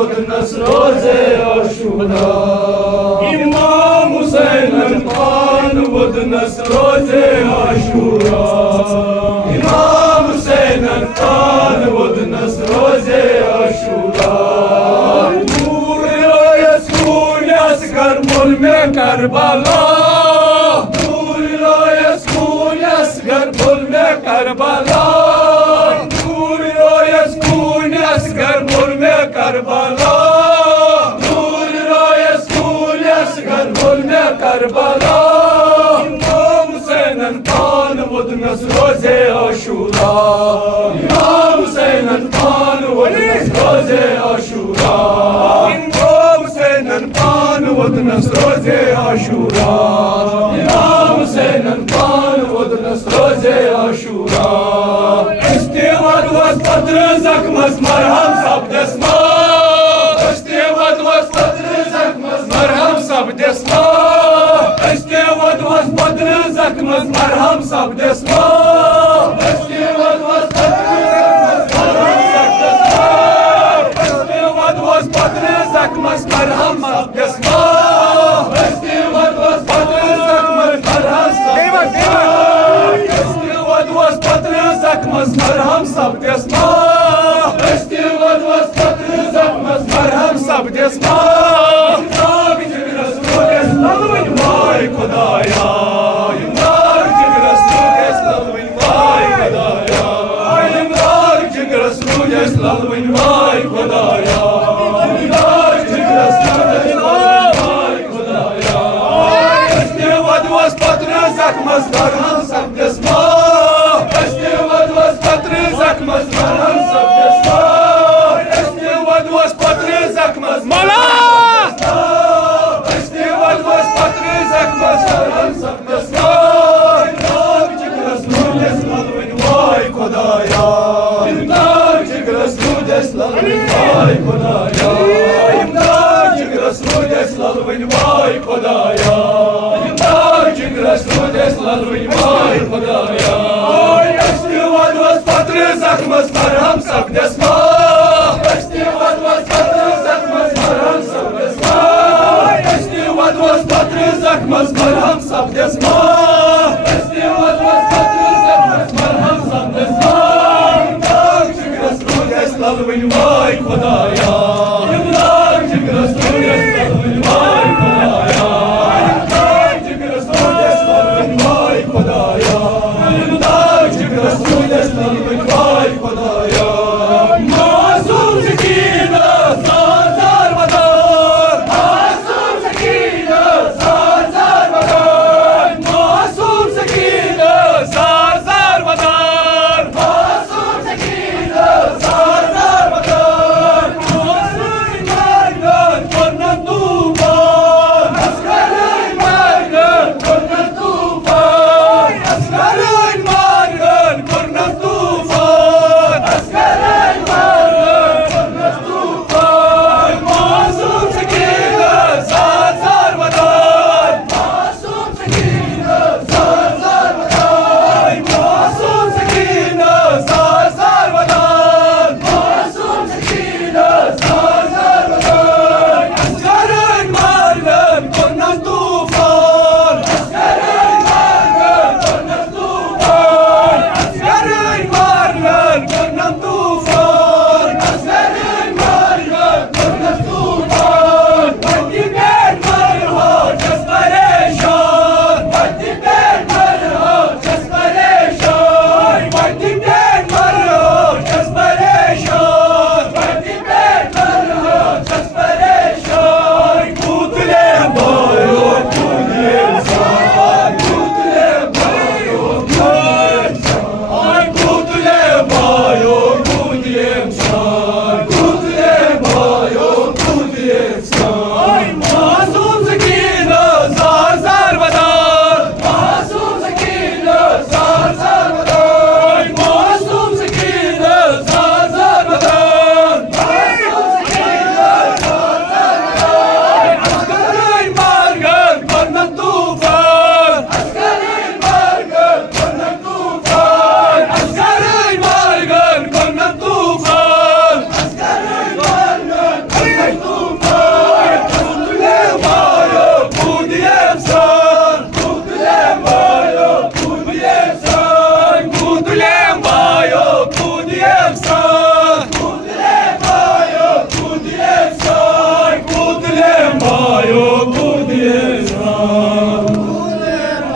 वदनस रोजे आशूरा इमाम हुसैन पान वदनस रोजे आशूरा इमाम हुसैन पान वदनस रोजे आशूरा नूर रोयस खून्यास गर्मुल में करबला नूर रोयस खून्यास गर्मुल में करबला नूर रोयस खून्यास गर्मुल में करबला नूर रोयस खून्यास गर्मुल में करबला इमाम हुसैन पान वदनस रोजे आशूरा इमाम हुसैन पान वदनस रोजे आशूरा इमाम हुसैन पान वदनस रोजे आशूरा इमाम हुसैन पान वदनस रोजे आशूरा इस्तेवद वस पत्र जख्मस मरहम सब्दस मा इस्तेवद वस पत्र जख्मस मरहम सब्दस मा इस्तेवद वस पत्र जख्मस मरहम सब्दस मा इस्तेवद वस पत्र जख्मस मरहम सब्दस मा इस्तेवद वस पत्र जख्मस मरहम सब्दस मा इस्तेवद वस पत्र जख्मस मरहम सब्दस मा इस्तेवद वस पत्र जख्मस मरहम सब्दस मा वाय खुदाया इमदाद जिगरस लुगस ललविन वाय खुदाया इमदाद जिगरस लुगस ललविन वाय खुदाया इमदाद जिगरस लुगस ललविन वाय खुदाया इस्तेवद वस पत्र जख्मस मरहम सब्दस मा इस्तेवद वस पत्र जख्मस मरहम सब्दस मा इस्तेवद वस पत्र जख्मस मौला इस्तेवद वस पत्र जख्मस मरहम सब्दस मा इमदाद जिगरस लुगस ललविन वाय खुदाया इमदाद जिगरस लुगस ललविन वाय खुदाया इमदाद जिगरस लुगस ललविन वाय खुदाया इमदाद जिगरस लुगस ललविन वाय खुदाया इस्तेवद वस पत्र जख्मस मरहम सब्दस मा इस्तेवद वस पत्र जख्मस मरहम सब्दस मा इस्तेवद वस पत्र जख्मस मरहम सब्दस मा